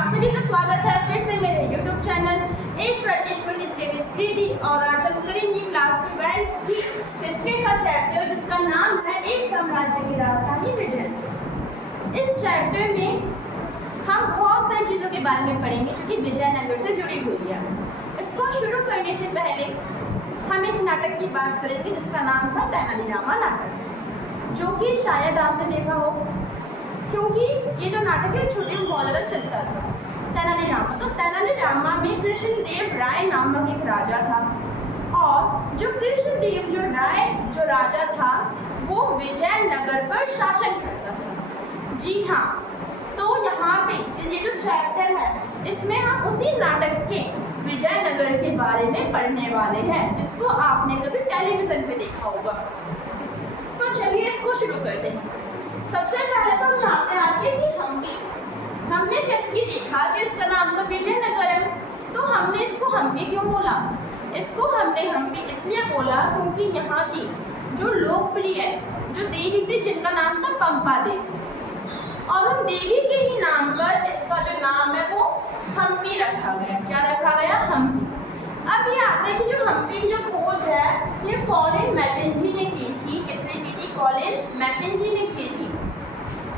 आप सभी का स्वागत है फिर से मेरे YouTube चैनल एक प्रचेजफुल हिस्ट्री विद प्रीति। और आज हम करेंगे क्लास 12 की हिस्ट्री का चैप्टर जिसका नाम है एक साम्राज्य की राजधानी विजयनगर। इस चैप्टर में हम बहुत सारी चीज़ों के बारे में पढ़ेंगे जो कि विजयनगर से जुड़ी हुई है। इसको शुरू करने से पहले हम एक नाटक की बात करेंगे जिसका नाम था तेनालीरामा नाटक, जो कि शायद आपने देखा हो क्योंकि ये जो नाटक है छोटे बहुत चलता था। तेनालीरामा में कृष्णदेव राय नामक एक राजा था और जो कृष्णदेव जो राजा था वो विजयनगर पर शासन करता था। जी हाँ, तो यहाँ पे ये जो चैप्टर है इसमें हम उसी नाटक के विजयनगर के बारे में पढ़ने वाले हैं जिसको आपने कभी टेलीविजन पे देखा होगा। तो चलिए इसको शुरू करते हैं। सबसे पहले तो हम यहाँ पे आते कि हमने जैसे कि देखा कि इसका नाम तो विजयनगर है, तो हमने इसको हम्पी क्यों बोला? इसको हमने हम्पी इसलिए बोला क्योंकि यहाँ की जो लोकप्रिय जो देवी थी जिनका नाम था पंपा देवी, और उन देवी के ही नाम पर इसका जो नाम है वो हम्पी रखा गया। क्या रखा गया? हम्पी। अब ये आता है कि जो हम्पी की जो खोज है ये कॉलिन मैकेंजी ने की थी। किसने की थी? कॉलिन मैकेंजी ने की थी।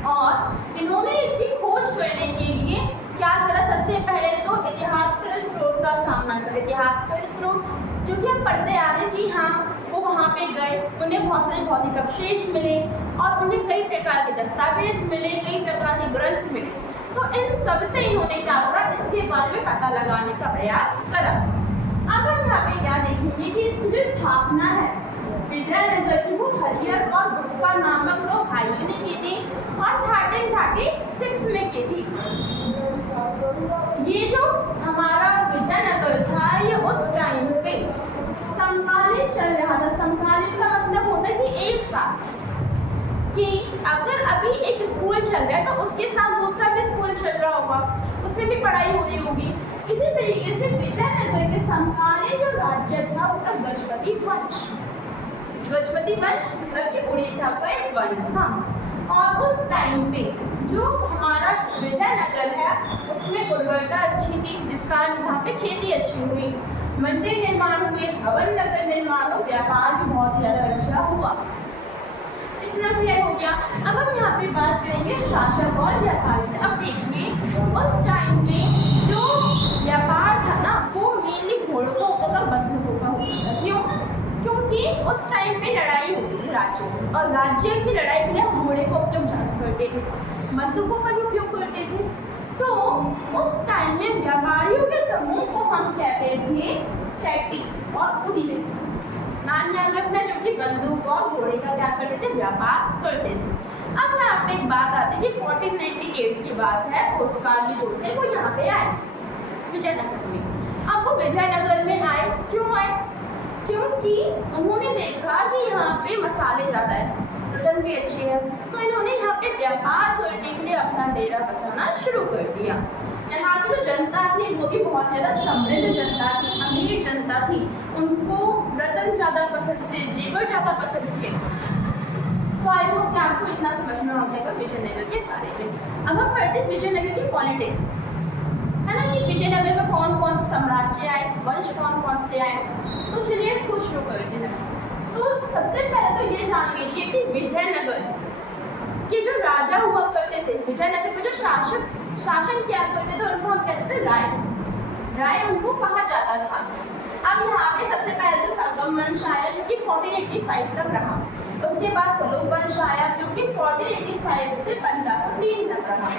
और इन्होंने इसकी खोज करने के लिए क्या करा? सबसे पहले तो इतिहासकार स्रोत का सामना करा। इतिहासकार स्रोत जो कि हम पढ़ते आ रहे हैं कि हाँ वो वहाँ पे गए, उन्हें बहुत सारे भौतिक अवशेष मिले और उन्हें कई प्रकार के दस्तावेज मिले, कई प्रकार के ग्रंथ मिले। तो इन सब से इन्होंने क्या करा? इसके बारे में पता लगाने का प्रयास करा। अब हम यहाँ पे क्या देखेंगे कि इसकी जो स्थापना है विजयनगर की वो हरिहर और बुप्पा नामक दो भाइयों ने की थी और 1336 में की थी। ये जो हमारा विजयनगर था ये उस टाइम पे समकालीन चल रहा था। समकालीन का मतलब होता है कि एक साथ, कि अगर अभी एक स्कूल चल रहा है तो उसके साथ दूसरा भी स्कूल चल रहा होगा, उसमें भी पढ़ाई हो रही होगी। इसी तरीके से विजयनगर के समकालीन जो राज्य था वो था गजपति वंश। गजपति वंश मतलब कि उड़ीसा का एक वंश था। और उस टाइम पे जो हमारा विजयनगर है उसमें उर्वरता अच्छी थी, जिस कारण वहाँ पे खेती अच्छी हुई, मंदिर निर्माण हुए, भवन नगर निर्माण हो, व्यापार भी बहुत ही ज़्यादा अच्छा हुआ। इतना क्लियर हो गया। अब हम यहाँ पे बात करेंगे शासक और व्यापारी। अब देखिए उस टाइम में जो व्यापार था ना वो मेनली घोड़ों का होता था, बंदूकों का होता था। क्यों? क्योंकि उस टाइम पे लड़ाई होती थी राज्यों में, और राज्य की लड़ाई के लिए घोड़े का उपयोग ज़्यादा करते थे, बंदूकों का भी उपयोग करते थे। तो उस टाइम में व्यापारियों के समूह को हम कहते थे चैटी और उदीले। नाम याद रखना, जो कि बंदूक और घोड़े का क्या करते थे? व्यापार करते थे। अब यहाँ पे एक बात आती है कि 1498 की बात है, पुर्तगाली जो थे वो यहाँ पे आए विजयनगर में। अब वो विजयनगर में आए, क्यों आए? क्योंकि उन्होंने देखा कि यहाँ पे मसाले ज़्यादा है, रिटर्न भी अच्छे हैं, तो इन्होंने यहाँ पे व्यापार करने के लिए अपना डेरा बसाना शुरू कर दिया। यहाँ की जो जनता थी वो भी बहुत ज़्यादा समृद्ध जनता थी, अमीर जनता थी, उनको रतन ज़्यादा पसंद थे, जेवर ज़्यादा पसंद थे। तो आई होप कि आपको इतना समझना हो जाएगा विजयनगर के बारे में। अब हम पढ़ते हैं विजयनगर की पॉलिटिक्स, है ना, कि विजयनगर में कौन कौन से साम्राज्य आए, वंश कौन कौन से आए। तो चलिए इसको शुरू करते हैं। तो सबसे पहले तो ये जान लीजिए कि विजयनगर के जो राजा हुआ करते थे, विजयनगर में जो शासन किया करते थे उनको हम कहते थे राय उनको कहा जाता था। अब यहाँ पे सबसे पहले तो संगम वंश आया जो कि 1485 तक रहा। उसके बाद सलोक वंश आया जो कि 1485 से 1503 तक रहा।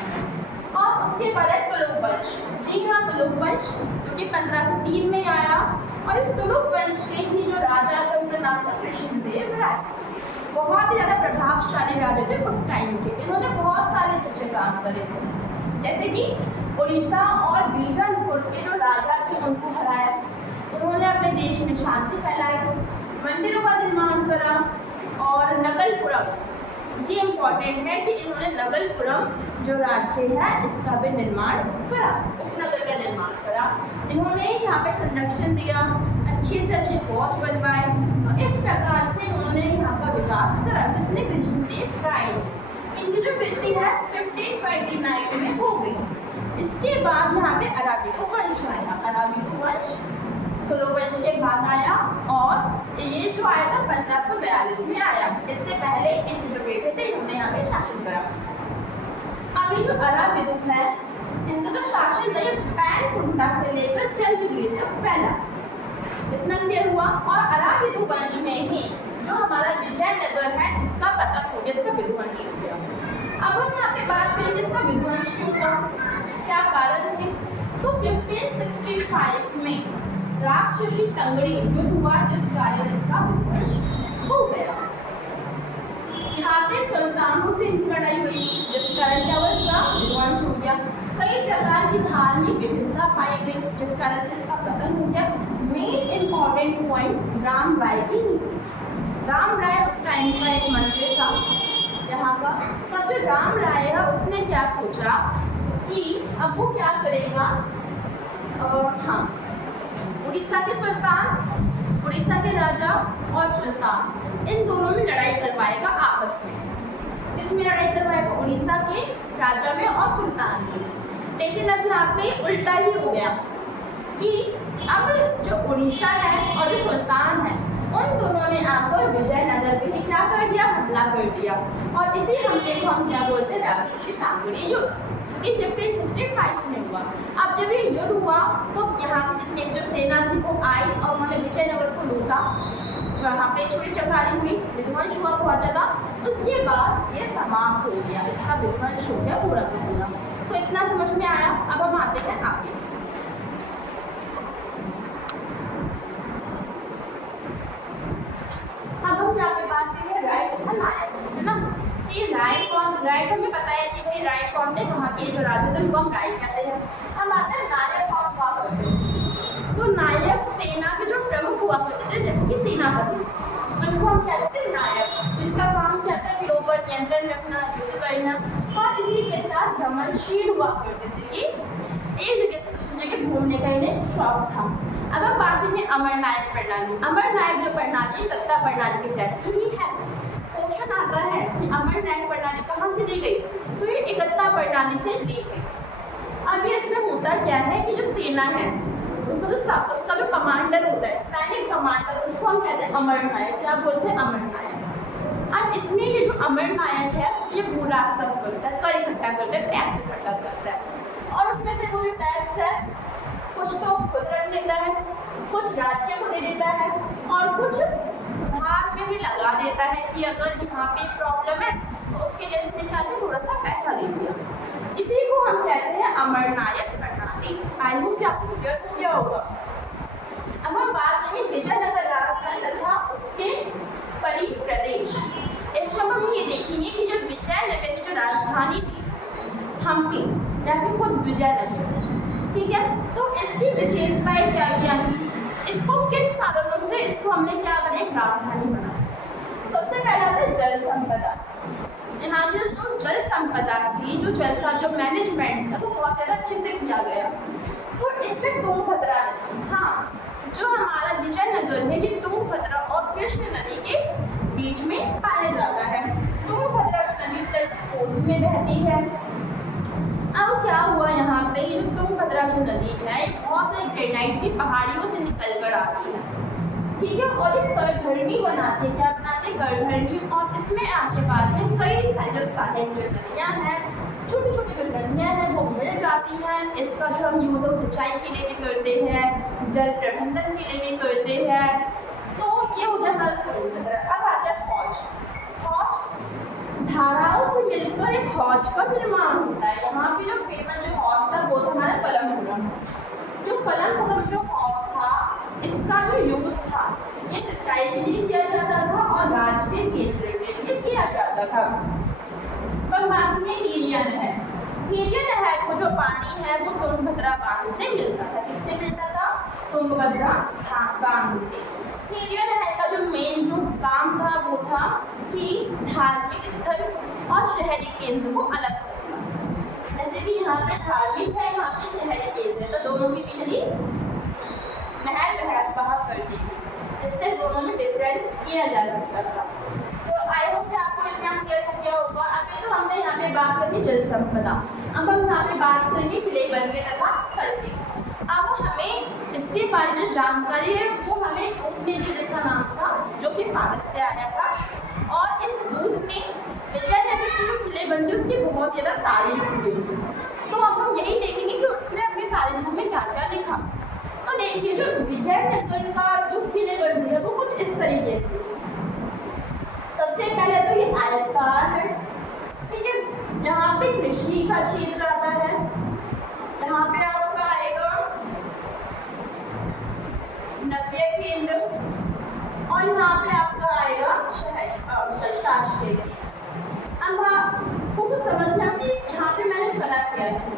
और उसके बाद है तुलुक वंश। जी हाँ, तुलुक वंश जो कि 1503 में आया। और इस तुलुक वंश के ही जो राजा थे उनका नाम था कृष्णदेव राय। बहुत ही ज़्यादा प्रभावशाली राजा थे उस टाइम के। इन्होंने बहुत सारे अच्छे काम करे थे, जैसे कि उड़ीसा और बीजापुर के जो राजा थे उनको हराया, उन्होंने अपने देश में शांति फैलाई, मंदिरों का निर्माण करा, और नगलपुरम, ये इम्पोर्टेंट है कि इन्होंने नगलपुरम जो राज्य है इसका भी निर्माण करा, उपनगर का निर्माण करा। इन्होंने यहाँ पे संरक्षण दिया, अच्छे से अच्छे फौज बनवाए, और इस प्रकार से उन्होंने यहाँ का विकास करा। जिसने कृष्णदेव राय, इनकी जो मृत्यु है 1529 में हो गई। इसके इसके बाद यहाँ पे अराबिदो वंश आया, अराबिदो वंश तुलु वंश के बाद आया, और ये जो आया था 1542 में आया। इससे पहले इनके जो बेटे थे इन्होंने यहाँ पे शासन करा। अभी जो अराबिदो है इनका जो शासन है ये पैनकुंटा से लेकर चंद्रगिरी तक फैला, इतना क्लियर हुआ। और अराबिदो वंश में ही जो हमारा विजयनगर है इसका पतन हो गया, इसका विध्वंस हो गया। अब हम यहाँ पे बात करेंगे इसका विध्वंस क्यों हुआ, क्या कारण थे। तो 1565 में राक्षसी तंगड़ी युद्ध हुआ जिस कारण इसका विध्वंस हो गया। यहाँ पे सुल्तानों से इनकी लड़ाई हुई जिस कारण क्या हुआ, इसका विध्वंस हो गया। कई प्रकार की धार्मिक विभिन्नता पाई गई जिस कारण से इसका पतन हो गया। मेन इम्पॉर्टेंट पॉइंट राम राय की नीति। राम राय उस टाइम का एक मंत्री था यहाँ का। तब जो राम राय है उसने क्या सोचा कि अब वो क्या करेगा, हाँ, उड़ीसा के सुल्तान, उड़ीसा के राजा और सुल्तान इन दोनों में लड़ाई करवाएगा आपस में। इसमें लड़ाई करवाएगा उड़ीसा के राजा में और सुल्तान में। लेकिन अब यहाँ पे उल्टा ही हो गया कि अब जो उड़ीसा है और जो सुल्तान है उन दोनों ने आकर विजयनगर पे ही क्या कर दिया, हमला कर दिया। और इसी हमले को हम क्या बोलते हैं, राक्षसी तांगड़ी युद्ध, जो कि 1565 में हुआ। अब जब ये युद्ध हुआ तो यहाँ की जितनी जो सेना थी वो आई और उन्होंने विजयनगर को लूटा, वहाँ पे छोटी चकारी हुई, विध्वंस हुआ बहुत जगह। उसके बाद ये समाप्त हो गया, इसका विध्वंस हो गया पूरा का पूरा। तो इतना समझ में आया। अब हम आते हैं आगे। अब हम यहाँ पे बात करेंगे राय तथा नायक, है ना। ये राय कौन, राय तो हमें पता है कि भाई राय कौन थे, वहाँ के जो राजा थे उनको हम राय कहते हैं। हम आते हैं नायक कौन हुआ करते हैं। तो नायक सेना के जो प्रमुख हुआ करते थे, जैसे कि सेनापति, उनको हम कहते हैं नायक, जिनका काम क्या था कि ऊपर नियंत्रण रखना, युद्ध करना, और इसी के साथ भ्रमणशील हुआ करते थे कि एक जगह से दूसरी जगह घूमने का इन्हें शौक था। अब हम बात करेंगे अमरनायक प्रणाली। अमरनायक जो प्रणाली है गत्ता प्रणाली के जैसी ही है। क्वेश्चन आता है कि अमरनायक प्रणाली कहाँ से ली गई, तो ये एकता प्रणाली से ली गई। अब ये इसमें होता क्या है कि जो सेना है उसका जो कमांडर होता है, सैनिक कमांडर, उसको हम कहते हैं अमरनायक। क्या बोलते हैं, अमरनायक। अब इसमें ये जो अमरनायक है ये पूरा सब करता है, कर इकट्ठा करता है, टैक्स इकट्ठा करता है। और उसमें से वो जो टैक्स है कुछ तो खुद रख लेता है, कुछ राज्य को दे देता है, और कुछ सुधार में भी लगा देता है कि अगर यहाँ पे प्रॉब्लम है तो उसके लिए इसने क्या किया, थोड़ा सा पैसा दे दिया। इसी को हम कहते हैं अमरनायक प्रणाली। आई होप कि आपको क्लियर हो गया होगा। अब हम बात करेंगे विजयनगर राजधानी तथा उसके परिप्रदेश। इसमें हम ये देखेंगे कि जो विजयनगर की जो राजधानी थी हम्पी या फिर खुद विजयनगर, ठीक है, तो इसकी विशेषताएं क्या क्या थी, इसको किन कारणों से इसको हमने क्या बना, एक राजधानी बना। सबसे पहला था जल संपदा। यहाँ की जो जल संपदा थी, जो जल का जो मैनेजमेंट था वो बहुत ज़्यादा अच्छे से किया गया। तो इसमें तुंगभद्रा नदी, हाँ, जो हमारा विजयनगर है ये तुंगभद्रा और कृष्ण नदी के बीच में पाया जाता है। तुंगभद्रा नदी उत्तर में बहती है। अब क्या हुआ, यहाँ पे ये जो तुंगभद्रा जो नदी है बहुत से ग्रेनाइट की पहाड़ियों से निकल कर आती है, ठीक है, और एक गढ़ढरनी बनाते हैं। क्या बनाते हैं, गढ़ढरनी। और इसमें आके बाद में कई सारे सहायक जो नदियाँ हैं, छोटी छोटी जो नदियाँ हैं वो मिल जाती हैं। इसका जो हम यूज़ है सिंचाई के लिए भी करते हैं, जल प्रबंधन के लिए भी करते हैं। तो ये हो गया हमारा तुंगभद्रा। अब आता है हौज। हौज धाराओं से मिलकर एक हौज का निर्माण होता है। यहाँ पे जो फेमस जो हौज था वो था हमारा पलमपुरम। जो पलमपुरम जो हौज था इसका जो यूज था ये सिंचाई के लिए किया जाता था और राजकीय केंद्र के लिए किया जाता था। पर बाद में हिरिया नहर, हिरिया नहर को जो पानी है वो तुंगभद्रा बांध से मिलता था। किससे मिलता था, तुंगभद्रा बांध से। हिरिया नहर का जो मेन जो काम था वो था कि धार्मिक स्थल और शहरी केंद्र को अलग करना। जैसे कि यहाँ पे धार्मिक है, यहाँ पे शहरी केंद्र है, तो दोनों के बीच नहर बहा कर दी, जिससे दोनों में डिफरेंस किया जा सकता था। तो आई होप कि आपको आपको इतना क्लियर हो गया होगा। अभी तो हमने यहाँ पे बात करी जल संपदा, अब हम यहाँ पे बात करेंगे किलेबंदी तथा सड़कें। अब हमें इसके बारे में जानकारी है वो हमें दूध ने दी, जिसका नाम था, जो कि फारस से आया था। और इस दूध में विजयनगर की जो किलेबंदी उसकी बहुत ज़्यादा तारीफ हुई। तो अब हम यही देखेंगे कि उसने अपनी तारीफों में क्या क्या लिखा। तो देखिए जो विजयनगर का जो किलेबंदी है वो कुछ इस तरीके से। सबसे पहले तो ये आयताकार है, ठीक है। यहाँ पे कृषि का क्षेत्र आता है, यहाँ पे आपका आएगा नगरीय केंद्र, और यहाँ पे आपका आएगा शहरी शासकीय केंद्र। अब आपको कुछ समझना कि यहाँ पे मैंने करा क्या है।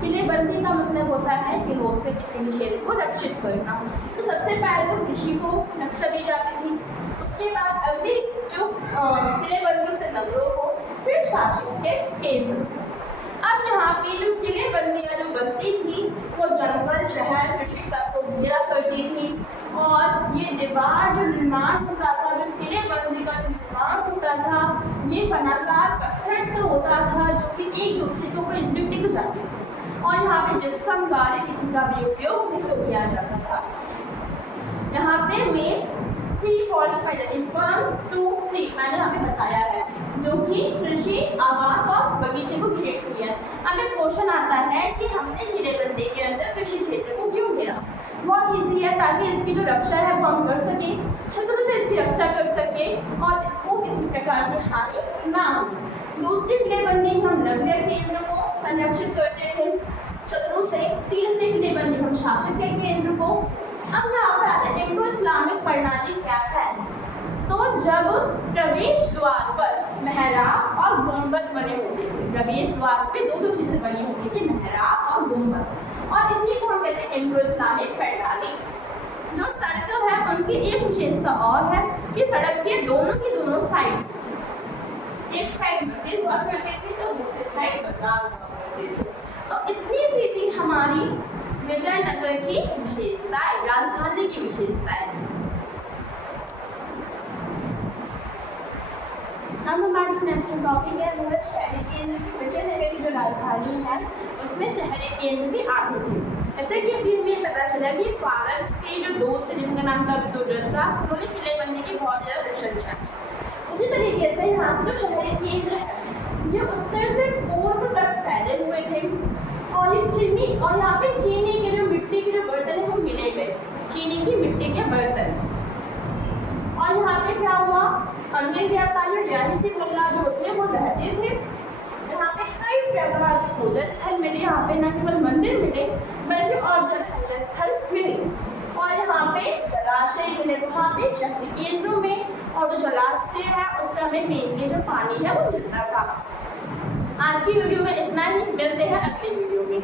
किलेबंदी का मतलब होता है कि वो से किसी भी क्षेत्र को रक्षित करना। तो सबसे पहले तो कृषि को रक्षा दी जाती थी, उसके बाद अगली जो किलेबंदी से नगरों को, फिर शासन के केंद्र। अब यहाँ पे जो किलेबंदियाँ जो बनती थी वो जंगल, शहर, कृषि सबको घेरा करती थी। और ये दीवार जो निर्माण होता था, जो किलेबंदी का जो निर्माण होता था, ये बनाकार पत्थर से होता था, जो कि एक दूसरे के ऊपर टिक जाते थे। और यहाँ पे जिप्सम गारे किसी का भी उपयोग नहीं किया जाता था। यहाँ पे मेन 3 वॉल्स पाई जाती, 1, 2, 3 मैंने यहाँ पे बताया है, जो कि कृषि, आवास और बगीचे को घेरती है। अब एक क्वेश्चन आता है कि हमने किलेबंदी के अंदर कृषि क्षेत्र को क्यों घेरा। बहुत ईजी है, ताकि इसकी जो रक्षा है वो हम कर सकें, शत्रु से इसकी रक्षा कर सकें और इसको किसी प्रकार की हानि ना हो। दूसरी किलेबंदी हम नगरीय केंद्र को संरक्षित करते थे शत्रु से। तीसरी किलेबंदी हम शासक के केंद्र को। अब यहाँ पे आते हैं इंडो इस्लामिक प्रणाली क्या है। तो जब प्रवेश द्वार पर मेहराब और गुंबद बने होते थे, प्रवेश द्वार पे दो चीजें बनी होती थी, मेहराब और गुंबद, और इसी को हम कहते हैं इंडो इस्लामिक प्रणाली। जो सड़कें हैं उनकी एक विशेषता और है कि सड़क के दोनों की दोनों साइड, एक साइड मंदिर हुआ करते थे तो दूसरी साइड बाजार हुआ करते थे। तो इतनी सी थी हमारी विजयनगर की विशेषताएं, राजधानी की विशेषताएं। अब हमारा जो नेक्स्ट टॉपिक है वो है शहरी केंद्र। विजयनगर की जो राजधानी है उसमें शहरी केंद्र भी आते थे। जैसे कि अभी हमें पता चला कि फारस के जो दोस्त थे जिनका नाम था अब्दुर्रज़्ज़ाक़, उन्होंने किलेबंदी की बहुत ज़्यादा प्रशंसा की। उसी तरीके से यहाँ के जो शहरी केंद्र है ये उत्तर से पूर्व तक फैले हुए थे। और ये यहाँ पे चीनी के जो मिट्टी के जो बर्तन है वो मिले गए, चीनी की मिट्टी के बर्तन। और यहाँ पे क्या हुआ, अन्य व्यापारी रियासी मुल्ला जो थे वो रहते थे। यहाँ पे कई प्रकार के पूजा स्थल मिले, यहाँ पे न केवल मंदिर मिले बल्कि और भी पूजा स्थल मिले। और यहाँ पे जलाशय मिले, तो वहाँ पे शक्ति केंद्रों में, और जो जलाशय है उससे हमें मेनली जो पानी है वो मिलता था। आज की वीडियो में इतना ही, मिलते हैं अगली वीडियो में।